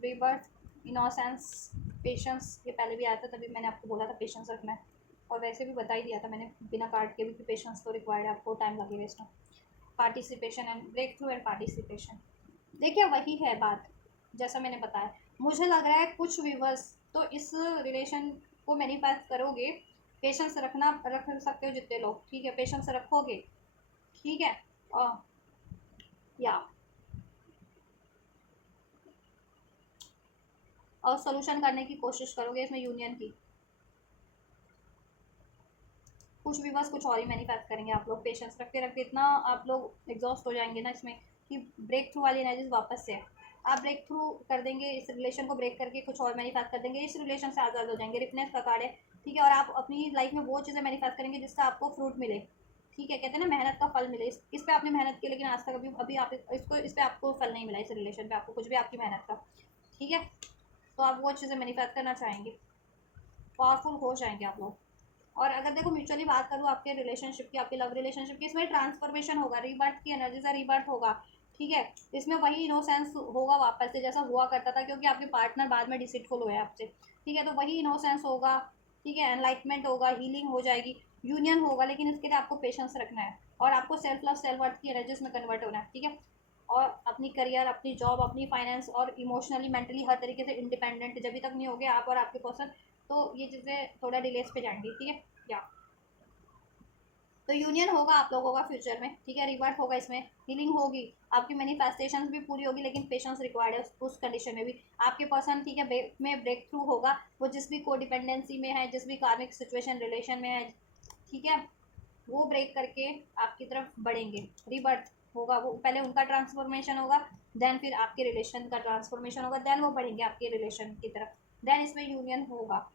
rebirth, innocence, patience, ये पहले भी आया था तभी मैंने आपको बोला था पेशेंस रखना है, और वैसे भी बता ही दिया था मैंने बिना कार्ड के भी कि पेशेंस तो रिक्वायर्ड है, आपको टाइम लगेगा इसमें। Participation and break through and participation, देखिए वही है बात जैसा मैंने बताया। मुझे लग रहा है कुछ व्यूवर्स तो इस रिलेशन को मैनिफेस्ट करोगे, पेशेंस रख सकते हो जितने लोग, ठीक है, पेशेंस रखोगे। ठीक है, और या और सोल्यूशन करने की कोशिश करोगे इसमें यूनियन की। कुछ भी बस कुछ और ही मैनिफेस्ट करेंगे आप लोग, पेशेंस रखते रखते इतना आप लोग एग्जॉस्ट हो जाएंगे ना इसमें कि ब्रेक थ्रू वाली एनर्जीज वापस से आप ब्रेक थ्रू कर देंगे, इस रिलेशन को ब्रेक करके कुछ और मैनिफेस्ट कर देंगे, इस रिलेशन से आज़ाद हो जाएंगे, रिपनेस का कार्ड है। ठीक है, और आप अपनी लाइफ में वो चीज़ें मैनिफेस्ट करेंगे जिसका आपको फ्रूट मिले। ठीक है, कहते हैं ना मेहनत का फल मिले, इस पे आपने मेहनत की, लेकिन आज तक अभी आप इस पे आपको फल नहीं मिला, इस रिलेशन पे आपको कुछ भी आपकी मेहनत का। ठीक है, तो आप वो चीज़ें मैनिफेस्ट करना चाहेंगे, पावरफुल हो जाएंगे आप लोग। और अगर देखो म्यूचुअली बात करूँ आपके रिलेशनशिप की, आपके लव रिलेशनशिप की, इसमें ट्रांसफॉर्मेशन होगा, रीबर्थ की एनर्जी से रीबर्थ होगा। ठीक है, इसमें वही इनोसेंस होगा वापस से जैसा हुआ करता था, क्योंकि आपके पार्टनर बाद में डिसीटफुल हुए आपसे। ठीक है, तो वही इनोसेंस होगा। ठीक है, एनलाइटमेंट होगा, हीलिंग हो जाएगी, यूनियन होगा, लेकिन इसके लिए आपको पेशेंस रखना है, और आपको सेल्फ लव सेल्फ वर्थ की एनर्जीज में कन्वर्ट होना है। ठीक है, और अपनी करियर, अपनी जॉब, अपनी फाइनेंस और इमोशनली मेंटली हर तरीके से इंडिपेंडेंट जब तक नहीं होगे आप और आपके पर्सन, तो ये चीज़ें थोड़ा डिलेस पे जाएंगी। ठीक है, या तो यूनियन होगा आप लोगों का फ्यूचर में। ठीक है, रिवर्ट होगा, इसमें हीलिंग होगी, आपकी मैनिफेस्टेशंस भी पूरी होगी, लेकिन पेशेंस रिक्वायर्ड है उस कंडीशन में भी। आपके पर्सन, ठीक है, में ब्रेक थ्रू होगा, वो जिस भी को डिपेंडेंसी में है, जिस भी कार्मिक सिचुएशन रिलेशन में है, ठीक है, वो ब्रेक करके आपकी तरफ बढ़ेंगे, रिबर्थ होगा, वो पहले उनका ट्रांसफॉर्मेशन होगा, देन फिर आपके रिलेशन का ट्रांसफॉर्मेशन होगा, देन वो बढ़ेंगे आपके रिलेशन की तरफ, देन इसमें यूनियन होगा।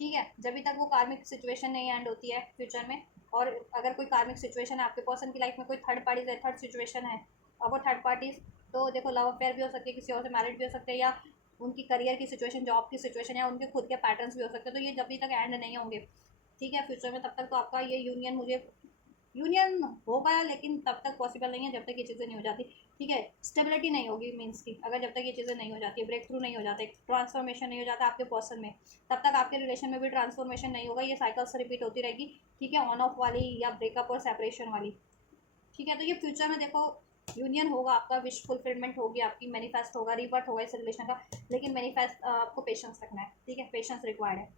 ठीक है, जब तक वो कार्मिक सिचुएशन नहीं एंड होती है फ्यूचर में, और अगर कोई कार्मिक सिचुएशन है आपके पर्सन की लाइफ में, कोई थर्ड पार्टी है, थर्ड सिचुएशन है, और वो थर्ड पार्टीज तो देखो लव अफेयर भी हो सकती है, किसी और से मैरिड भी हो सकते हैं, या उनकी करियर की सिचुएशन, जॉब की सिचुएशन, या उनके खुद के पैटर्न्स भी हो सकते हैं, तो ये जब तक एंड नहीं होंगे, ठीक है, फ्यूचर में, तब तक तो आपका ये यूनियन, मुझे यूनियन होगा, लेकिन तब तक पॉसिबल नहीं है जब तक ये चीज़ें नहीं हो जाती। ठीक है, स्टेबिलिटी नहीं होगी मीन्स की, अगर जब तक ये चीज़ें नहीं हो जाती, ब्रेक थ्रू नहीं हो जाते, ट्रांसफॉर्मेशन नहीं हो जाता आपके पर्सन में, तब तक आपके रिलेशन में भी ट्रांसफॉर्मेशन नहीं होगा, ये साइकिल्स रिपीट होती रहेगी। ठीक है, ऑन ऑफ वाली या ब्रेकअप और सेपरेशन वाली। ठीक है, तो ये फ्यूचर में देखो यूनियन होगा, आपका विश फुलफिलमेंट होगी, आपकी मैनिफेस्ट होगा, रीबर्थ होगा इस रिलेशन का, लेकिन मैनिफेस्ट आपको पेशेंस रखना है, ठीक है, पेशेंस रिक्वायर्ड है।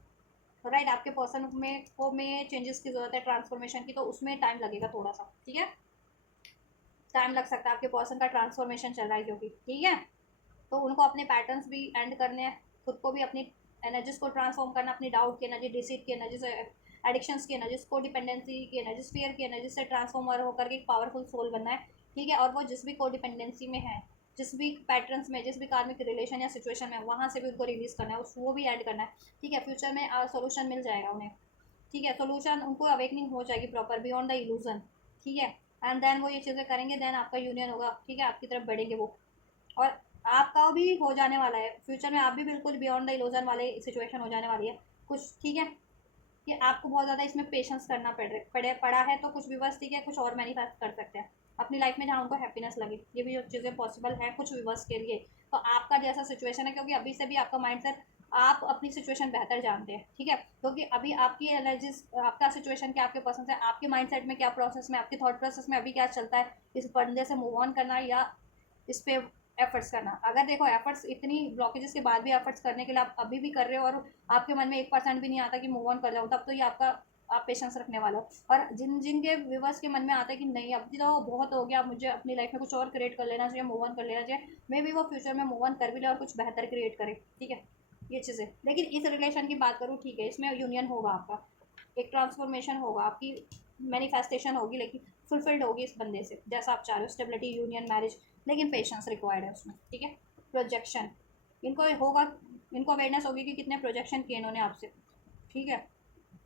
राइट, आपके पर्सन में चेंजेस की जरूरत है, ट्रांसफॉर्मेशन की, तो उसमें टाइम लगेगा थोड़ा सा, ठीक है, टाइम लग सकता है, आपके पर्सन का ट्रांसफॉर्मेशन चल रहा है क्योंकि, ठीक है। तो उनको अपने पैटर्न्स भी एंड करने हैं, खुद को भी अपनी एनर्जीज को ट्रांसफॉर्म करना, अपनी डाउट की एनर्जी, डिसीट की एनर्जी से, एडिक्शंस की एनर्जीज को, डिपेंडेंसी की एनर्जी, फियर की एनर्जी से ट्रांसफॉर्म होकर के एक पावरफुल सोल बनना है, ठीक है। और वो जिस भी को डिपेंडेंसी में है, जिस भी पैटर्न्स में, जिस भी कार्मिक रिलेशन या सिचुएशन में, वहाँ से भी उनको रिलीज करना है, उस वो भी एंड करना है, ठीक है। फ्यूचर में सोल्यूशन मिल जाएगा उन्हें, ठीक है, सोल्यूशन उनको अवेकनिंग हो जाएगी प्रॉपर बियॉन्ड द इल्यूजन, ठीक है। एंड देन वो ये चीज़ें करेंगे, देन आपका यूनियन होगा, ठीक है, आपकी तरफ बढ़ेंगे वो। और आपका भी हो जाने वाला है फ्यूचर में, आप भी बिल्कुल बियॉन्ड द इल्यूजन वाले सिचुएशन हो जाने वाली है कुछ, ठीक है, कि आपको बहुत ज़्यादा इसमें पेशेंस करना पड़ा है, तो कुछ भी बस, ठीक है, कुछ और मैनिफेस्ट कर सकते हैं अपनी लाइफ में जहाँ उनको हैप्पीनेस लगे, ये भी जो चीज़ें पॉसिबल है कुछ विवर्स के लिए। तो आपका जैसा सिचुएशन है, क्योंकि अभी से भी आपका माइंडसेट, आप अपनी सिचुएशन बेहतर जानते हैं, ठीक है, क्योंकि अभी आपकी एनर्जीज, आपका सिचुएशन क्या, आपके पर्सन से, आपके माइंडसेट में क्या प्रोसेस में, आपके थॉट प्रोसेस में अभी क्या चलता है, इस बंदे से मूव ऑन करना या इस पे एफर्ट्स करना। अगर देखो एफर्ट्स, इतनी ब्लॉकेजेस के बाद भी एफर्ट्स करने के लिए आप अभी भी कर रहे हो, और आपके मन में 1% भी नहीं आता कि मूव ऑन कर जाओ, तब तो ये आपका, आप पेशेंस रखने वाला हो। और जिन जिन के व्यूवर्स के मन में आता है कि नहीं अब तो बहुत हो गया, मुझे अपनी लाइफ में कुछ और क्रिएट कर लेना चाहिए, मूव ऑन कर लेना चाहिए, मे भी वो फ्यूचर में मूव ऑन कर भी ले और कुछ बेहतर क्रिएट करे, ठीक है, ये चीज़ें। लेकिन इस रिलेशन की बात करूँ, ठीक है, इसमें यूनियन होगा आपका, एक ट्रांसफॉर्मेशन होगा, आपकी मैनिफेस्टेशन होगी, लेकिन फुलफिल्ड होगी इस बंदे से जैसा आप चाह रहे हो, स्टेबिलिटी, यूनियन, मैरिज, लेकिन पेशेंस रिक्वायर्ड है उसमें, ठीक है। प्रोजेक्शन, इनको होगा, इनको अवेयरनेस होगी कि कितने प्रोजेक्शन किए इन्होंने आपसे, ठीक है,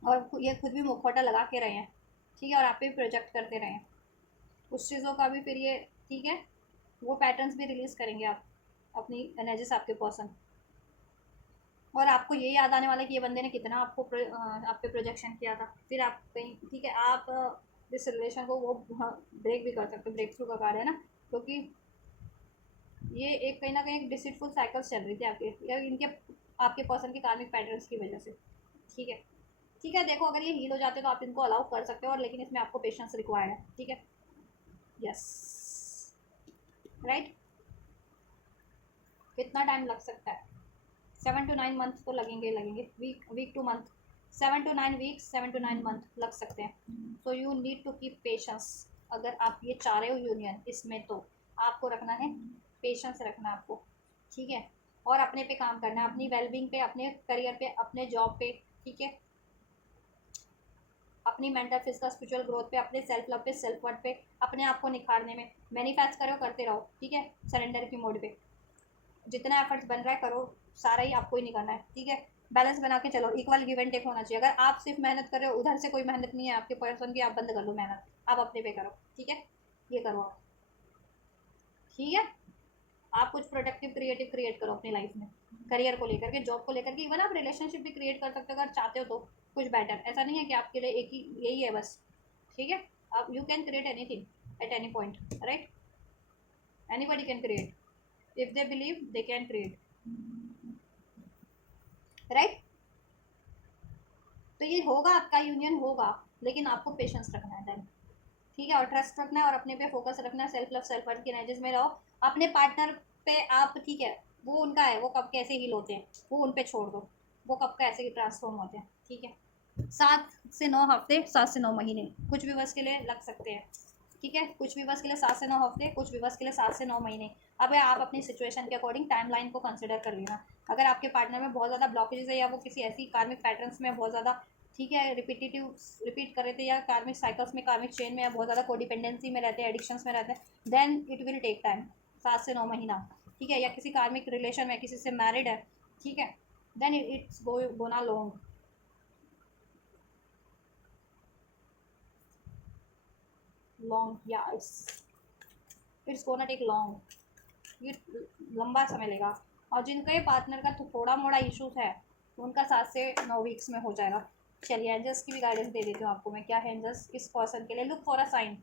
और ये खुद भी मुखौटा लगा के रहे हैं, ठीक है, और आप पे प्रोजेक्ट करते रहे हैं उस चीज़ों का भी, फिर ये, ठीक है, वो पैटर्न्स भी रिलीज़ करेंगे आप अपनी एनर्जीज, आपके पर्सन, और आपको ये याद आने वाला है कि ये बंदे ने कितना आपको आप पे प्रोजेक्शन किया था, फिर आप कहीं, ठीक है, आप इस रिलेशन को वो ब्रेक भी कर सकते हो, ब्रेक थ्रू का कार्ड है ना, क्योंकि ये एक कहीं ना कहीं एक डिसीटफुल साइकिल्स चल रही थी आपके या इनके, आपके पर्सन के कार्मिक पैटर्न्स की वजह से, ठीक है, ठीक है। देखो अगर ये हील हो जाते तो आप इनको अलाउ कर सकते हो, और लेकिन इसमें आपको पेशेंस रिक्वायर्ड है, ठीक है, यस, राइट। कितना टाइम लग सकता है, 7 to 9 मंथ तो लगेंगे, week to month, 7 to 9 weeks, 7 to 9 month लग सकते हैं। So you need to keep patience, अगर आप ये चाह रहे हो यूनियन इसमें, तो आपको रखना है पेशेंस, रखना है आपको, ठीक है, और अपने पे काम करना है, अपनी वेलबींग पे, अपने करियर पे, अपने जॉब पे, ठीक है, अपनी मेंटल, फिजिकल, स्पिरिचुअल ग्रोथ पे, अपने सेल्फ लव पे, सेल्फ वर्थ पे, अपने आप को निखारने में मैनिफेस्ट करो, करते रहो, ठीक है, सरेंडर की मोड पे, जितना एफर्ट्स बन रहा है करो, सारा ही आपको ही नहीं करना है, ठीक है, बैलेंस बना के चलो, इक्वल गिव एंड टेक होना चाहिए। अगर आप सिर्फ मेहनत कर रहे हो, उधर से कोई मेहनत नहीं है आपके पर्सन की, आप बंद कर लो मेहनत, आप अपने पे करो, ठीक है, ये करो आप, ठीक है, आप कुछ प्रोडक्टिव क्रिएटिव क्रिएट करो अपनी लाइफ में, करियर को लेकर के, जॉब को लेकर के, इवन आप रिलेशनशिप भी क्रिएट कर सकते हो अगर चाहते हो तो, कुछ बेटर, ऐसा नहीं है कि आपके लिए एक ही यही है बस, ठीक है, आप you can create anything at any point, right, anybody can create if they believe they can create, right. तो ये होगा, आपका यूनियन होगा, लेकिन आपको पेशेंस रखना है देन, ठीक है, और ट्रस्ट रखना है, और अपने पे फोकस रखना है, सेल्फ लव, सेल्फ वर्थ की एनर्जीज में रहो, अपने पार्टनर पे आप, ठीक है, वो उनका है, वो कब कैसे हील होते हैं वो उन पे छोड़ दो, वो कब कैसे ट्रांसफॉर्म होते हैं, ठीक है, 7 से 9 हफ्ते, 7 से 9 महीने कुछ भी बस के लिए लग सकते हैं, ठीक है, कुछ भी बस के लिए 7 से 9 हफ्ते, कुछ भी बस के लिए 7 से 9 महीने। अब आप अपनी सिचुएशन के अकॉर्डिंग टाइमलाइन को कंसिडर कर लेना, अगर आपके पार्टनर में बहुत ज़्यादा ब्लॉकेजेस है, या वो किसी ऐसी कार्मिक पैटर्न्स में बहुत ज़्यादा, ठीक है, रिपीट कर रहे थे, या कार्मिक साइकिल्स में, कार्मिक चेन में, या बहुत ज़्यादा कोडिपेंडेंसी में रहते हैं, एडिक्शंस में रहते हैं, then it will take time, 7 से 9 महीना, ठीक है, या किसी कार्मिक रिलेशन में किसी से मैरिड है, ठीक है, देन इट्स गोना लॉन्ग, या इट्स गोना टेक लॉन्ग, ये लंबा समय लेगा। और जिनके पार्टनर का थोड़ा मोड़ा इश्यूज है, उनका 7 से 9 वीक्स में हो जाएगा। चलिए एंजल्स की भी गाइडेंस दे देती हूँ आपको मैं, क्या है एंजल्स इस पर्सन के लिए, लुक फॉर अ साइन,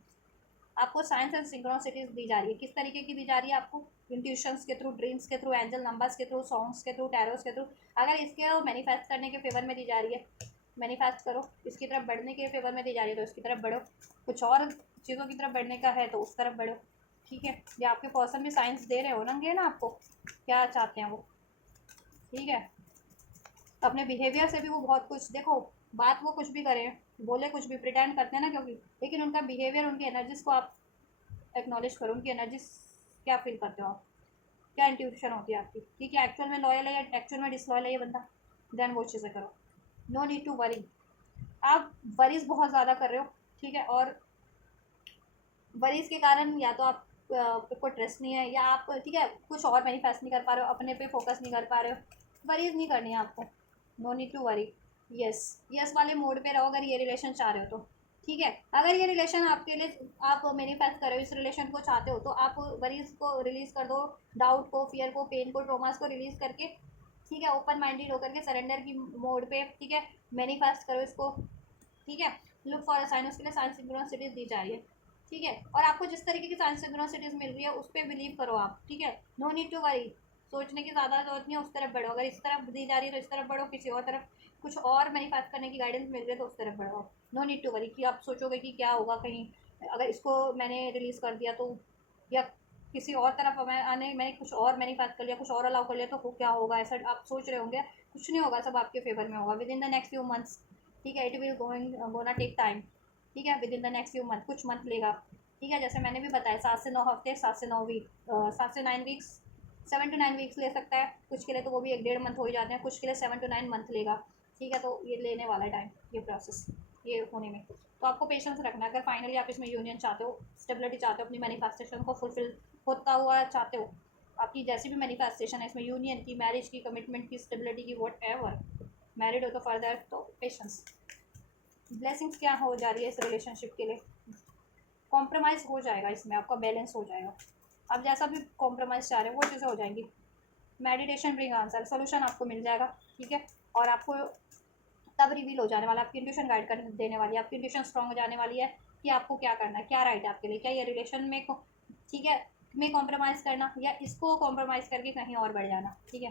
आपको साइंस एंड सिंक्रोनिसिटीज दी जा रही है, किस तरीके की दी जा रही है आपको, इंट्यूशंस के थ्रू, ड्रीम्स के थ्रू, एंजल नंबर्स के थ्रू, सॉन्ग्स के थ्रू, टैरोस के थ्रू, अगर इसके मैनिफेस्ट करने के फेवर में दी जा रही है, मैनिफेस्ट करो, इसकी तरफ बढ़ने के फेवर में दी जा रही है तो इसकी तरफ बढ़ो, कुछ और चीज़ों की तरफ बढ़ने का है तो उस तरफ बढ़ो, ठीक है, या आपके पर्सन भी साइंस दे रहे हो ना आपको क्या चाहते हैं वो। ठीक है, अपने बिहेवियर से भी वो बहुत कुछ, देखो बात वो कुछ भी करें, बोले कुछ भी, प्रिटेंड करते हैं ना क्योंकि, लेकिन उनका बिहेवियर, उनकी एनर्जीज को आप एक्नॉलेज करो। उनकी एनर्जीज क्या फील करते हो आप, क्या इंट्यूशन होती है आपकी कि क्या एक्चुअल में लॉयल है या एक्चुअल में डिसलॉयल है ये बंदा, देन वो चीज़ें करो। No need to worry. आप वरीज बहुत ज़्यादा कर रहे हो, ठीक है, और वरीज के कारण या तो आप को ट्रस्ट नहीं है, या आप ठीक है कुछ और मैनिफेस्ट नहीं कर पा रहे हो, अपने पे फोकस नहीं कर पा रहे हो। वरीज नहीं करनी है आपको, no need to worry. Yes, yes वाले मोड पे रहो अगर ये रिलेशन चाह रहे हो तो। ठीक है, अगर ये रिलेशन आपके लिए, आप मैनिफेस्ट कर रहे हो इस रिलेशन को चाहते हो, तो आप वरीज को रिलीज कर दो, डाउट को, फियर को, पेन को, ट्रोमास को रिलीज करके, ठीक है, ओपन माइंडेड होकर के सरेंडर की मोड पे, ठीक है, मैनिफेस्ट करो इसको। ठीक है, लुक फॉर अ साइन, उसके लिए साइंस सिंक्रोनिसिटीज दी जा रही है। ठीक है, और आपको जिस तरीके की साइंस सिंक्रोनिसिटीज मिल रही है उस पर बिलीव करो आप। ठीक है, नो नीड टू वरी, सोचने की ज़्यादा जरूरत नहीं है, उस तरफ बढ़ो। अगर इस तरफ दी जा रही है तो इस तरफ बढ़ो, किसी और तरफ कुछ और मैनिफेस्ट करने की गाइडेंस मिल रही है तो उस तरफ बढ़ो। नो नीड टू वरी कि आप सोचोगे कि क्या होगा कहीं अगर इसको मैंने रिलीज़ कर दिया तो, या किसी और तरफ मैंने कुछ और मैनिफेस्ट कर लिया, कुछ और अलाउ कर लिया तो क्या होगा, ऐसा आप सोच रहे होंगे। कुछ नहीं होगा, सब आपके फेवर में होगा within the next few months. ठीक है, it will gonna take time. ठीक है, within the next few month, कुछ मंथ लेगा। ठीक है, जैसे मैंने भी बताया 7 से 9 हफ्ते, 7 से 9 वीक, 7 से 9 वीक्स, 7 to 9 वीक्स ले सकता है कुछ के लिए, तो वो भी 1 1.5 मंथ हो ही जाते हैं, कुछ के लिए 7 to 9 मंथ लेगा। ठीक है, तो ये लेने वाला टाइम, ये प्रोसेस ये होने में, तो आपको पेशेंस रखना है। अगर फाइनली आप इसमें यूनियन चाहते हो, स्टेबिलिटी चाहते हो, अपनी मैनिफेस्टेशन को फुलफिल होता हुआ चाहते हो, आपकी जैसी भी मैनिफेस्टेशन है इसमें, यूनियन की, मैरिज की, कमिटमेंट की, स्टेबिलिटी की, वॉट एवर, मैरिड हो तो फर्दर, तो पेशेंस। ब्लेसिंग्स क्या हो जा रही है इस रिलेशनशिप के लिए, कॉम्प्रोमाइज़ हो जाएगा इसमें, आपका बैलेंस हो जाएगा। आप जैसा भी कॉम्प्रोमाइज़ चाह रहे हो वो चीज़ें हो जाएंगी। मेडिटेशन ब्रिंग आंसर, सोल्यूशन आपको मिल जाएगा। ठीक है, और आपको तब रिवील हो जाने वाला, आपकी इंट्यूशन गाइड कर देने वाली है, आपकी इंट्यूशन स्ट्रॉन्ग हो जाने वाली है कि आपको क्या करना है, क्या राइट है आपके लिए, क्या ये रिलेशन में ठीक है में कॉम्प्रोमाइज़ करना, या इसको कॉम्प्रोमाइज़ करके कहीं और बढ़ जाना। ठीक है,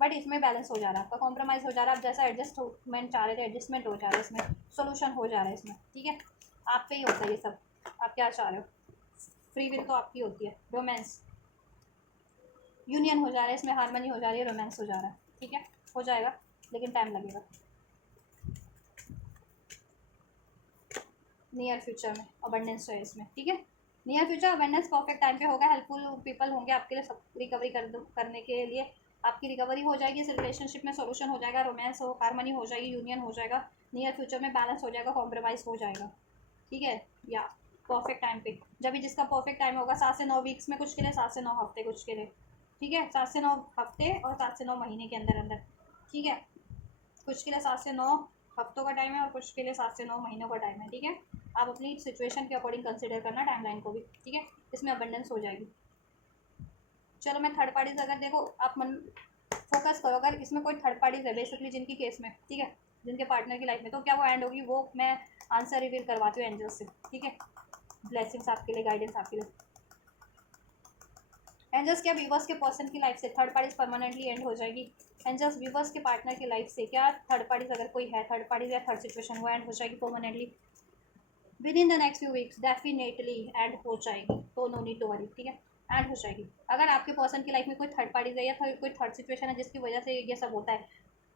बट इसमें बैलेंस हो जा रहा है आपका, कॉम्प्रोमाइज़ हो जा रहा है, आप जैसा एडजस्टमेंट चाह रहे थे एडजस्टमेंट हो जा रहा है इसमें, सोल्यूशन हो जा रहा है इसमें। ठीक है, आप पे ही होता है ये सब, आप क्या चाह रहे हो, फ्री विल तो आपकी होती है। रोमांस, यूनियन हो जा रहा है इसमें, हारमनी हो जा रही है, रोमांस हो जा रहा है। ठीक है, हो जाएगा लेकिन टाइम लगेगा, नियर फ्यूचर में अबंडेंस है इसमें। ठीक है, near future abundance perfect time पे होगा, हेल्पफुल पीपल होंगे आपके लिए, सब रिकवरी करने के लिए, आपकी रिकवरी हो जाएगी इस रिलेशनशिप में, सोल्यूशन हो जाएगा, रोमांस हो, हारमनी हो जाएगी, यूनियन हो जाएगा, नियर फ्यूचर में बैलेंस हो जाएगा, कॉम्प्रोमाइज़ हो जाएगा। ठीक है, या परफेक्ट टाइम पे, जब भी जिसका परफेक्ट टाइम होगा, 7 से 9 वीक्स में कुछ के लिए, 7 से 9 हफ्ते कुछ के लिए। ठीक है, 7 से 9 हफ्ते और 7 से 9 महीने के अंदर अंदर। ठीक है, कुछ के लिए 7 से 9 हफ्तों का टाइम है और कुछ के लिए 7 से 9 महीनों का टाइम है। ठीक है, आप अपनी सिचुएशन के अकॉर्डिंग कंसिडर करना टाइमलाइन को भी। ठीक है, इसमें अबंडेंस हो जाएगी। चलो, मैं थर्ड पार्टीज अगर देखो, आप मन फोकस करो, अगर इसमें कोई थर्ड पार्टीज है बेसिकली जिनकी केस में, ठीक है, जिनके पार्टनर की लाइफ में, तो क्या वो एंड होगी, वो मैं आंसर रिवील करवाती हूँ एंजल्स से। ठीक है, ब्लेसिंग्स आपके लिए, गाइडेंस आपके लिए। एंजल्स क्या वीवर्स के पर्सन की लाइफ से थर्ड पार्टीज परमानेंटली एंड हो जाएगी। एंजल्स वीवर्स के पार्टनर की लाइफ से क्या थर्ड पार्टीज, अगर कोई है थर्ड पार्टीज या थर्ड सिचुएशन, वो एंड हो जाएगी permanently with in the next few weeks, definitely and हो जाएगी, तो नो नीड टू वरी। ठीक है, एंड हो जाएगी। अगर आपके पर्सन की लाइफ में कोई थर्ड पार्टीज है या कोई थर्ड सिचुएशन है जिसकी वजह से ये सब होता है,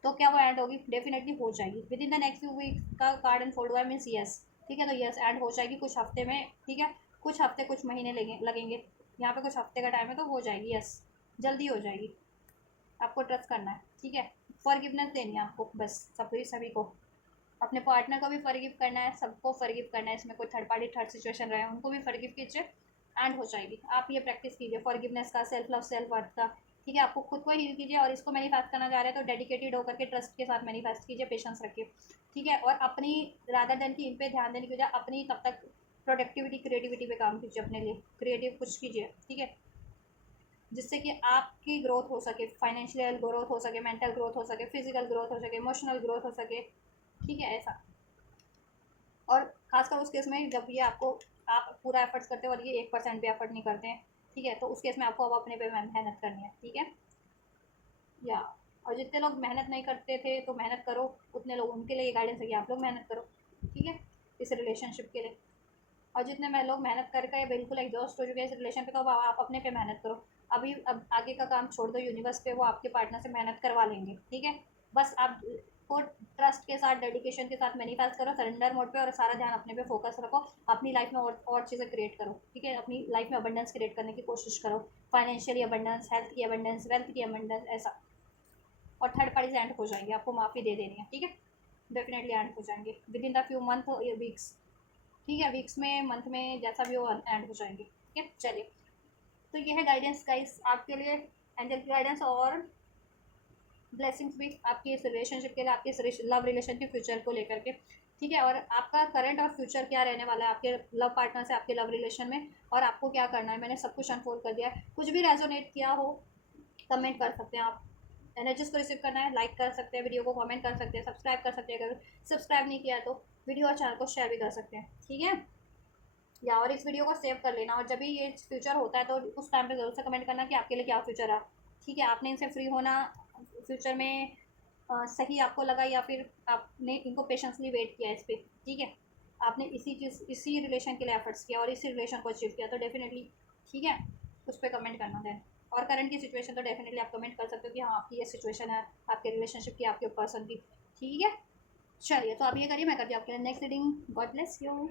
तो क्या वो एंड होगी, डेफिनेटली हो जाएगी with in the next few weeks का कार्ड एंड फोल्ड हुआ मीन्स यस। ठीक है, तो यस एंड हो जाएगी कुछ हफ्ते में। ठीक है, कुछ हफ्ते कुछ महीने लगेंगे, यहाँ पे कुछ हफ्ते का टाइम है, तो हो जाएगी, यस जल्दी हो जाएगी। आपको ट्रस्ट करना है। ठीक है, फॉरगिवनेस देनी है आपको, बस सभी को, अपने पार्टनर को भी फॉरगिव करना है, सबको फॉरगिव करना है, इसमें कोई थर्ड पार्टी थर्ड सिचुएशन रहे उनको भी फॉरगिव कीजिए, एंड हो जाएगी। आप ये प्रैक्टिस कीजिए फॉरगिवनेस का, सेल्फ लव, सेल्फ वर्थ का। ठीक है, आपको खुद को हील कीजिए, और इसको मैनिफेस्ट करना चाह रहे हैं तो डेडिकेटेड होकर के ट्रस्ट के साथ मैनिफेस्ट कीजिए, पेशेंस रखिए। ठीक है, और अपनी रादर देन की इन पे ध्यान देने की वजह अपनी तब तक प्रोडक्टिविटी, क्रिएटिविटी पे काम कीजिए, अपने लिए क्रिएटिव कुछ कीजिए। ठीक है, जिससे कि आपकी ग्रोथ हो सके, फाइनेंशियल ग्रोथ हो सके, मेंटल ग्रोथ हो सके, फिजिकल ग्रोथ हो सके, इमोशनल ग्रोथ हो सके। ठीक है, ऐसा। और खासकर उस केस में जब ये आपको, आप पूरा एफर्ट्स करते हो और ये 1% भी एफर्ट नहीं करते हैं, ठीक है, तो उस केस में आपको अब अपने पे मेहनत करनी है। ठीक है, या और जितने लोग मेहनत नहीं करते थे तो मेहनत करो, उतने लोग उनके लिए ये गाइडेंस है कि आप लोग मेहनत करो। ठीक है, इस रिलेशनशिप के लिए। और जितने मैं लोग मेहनत करके बिल्कुल एग्जॉस्ट हो चुके हैं इस रिलेशन पे, तो अब आप अपने पे मेहनत करो। अभी अब आगे का काम छोड़ दो, यूनिवर्स पे वो आपके पार्टनर से मेहनत करवा लेंगे, ठीक है। बस आप को ट्रस्ट के साथ, डेडिकेशन के साथ मैनिफेस्ट करो, सरेंडर मोड पे, और सारा ध्यान अपने पे फोकस रखो। अपनी लाइफ में और चीज़ें क्रिएट करो, ठीक है। अपनी लाइफ में अबंडेंस क्रिएट करने की कोशिश करो, फाइनेंशियली अबंडेंस, हेल्थ की अबंडेंस, वेल्थ की अबंडेंस, ऐसा। और थर्ड पार्टी से एंड हो जाएंगे, आपको माफ़ी दे देनी है, ठीक है। डेफिनेटली एंड हो जाएंगे with in the few month या वीक्स, ठीक है। वीक्स में, मंथ में, जैसा भी वो एंड हो जाएंगे, ठीक है। चलिए, तो ये है गाइडेंस गाइस आपके लिए, एंजल की गाइडेंस और ब्लेसिंग्स भी आपकी इस रिलेशनशिप के लिए, आपके इस लव रिलेशन के फ्यूचर को लेकर के, ठीक है। और आपका करंट और फ्यूचर क्या रहने वाला है आपके लव पार्टनर से, आपके लव रिलेशन में, और आपको क्या करना है, मैंने सब कुछ अनफोल्ड कर दिया है। कुछ भी रेजोनेट किया हो, कमेंट कर सकते हैं आप। एनर्जीज को रिसीव करना है, लाइक कर सकते हैं, वीडियो को कमेंट कर सकते हैं, सब्सक्राइब कर सकते हैं, अगर सब्सक्राइब नहीं किया तो वीडियो और चैनल को शेयर भी कर सकते हैं, ठीक है। या और इस वीडियो को सेव कर लेना, और जब भी ये फ्यूचर होता है तो उस टाइम पे जरूर से कमेंट करना कि आपके लिए क्या फ्यूचर है, ठीक है। आपने इनसे फ्री होना फ्यूचर में सही आपको लगा, या फिर आपने इनको पेशेंसली वेट किया इस पर, ठीक है। आपने इसी चीज़, इसी रिलेशन के लिए एफर्ट्स किया और इसी रिलेशन को अचीव किया, तो डेफिनेटली, ठीक है, उस पर कमेंट करना दें। और करंट की सिचुएशन तो डेफिनेटली आप कमेंट कर सकते हो कि हाँ आपकी ये सिचुएशन है, आपके रिलेशनशिप की, आपके पर्सन की, ठीक है। चलिए, तो आप ये करिए, मैं करती हूँ आपके लिए next reading. God bless you.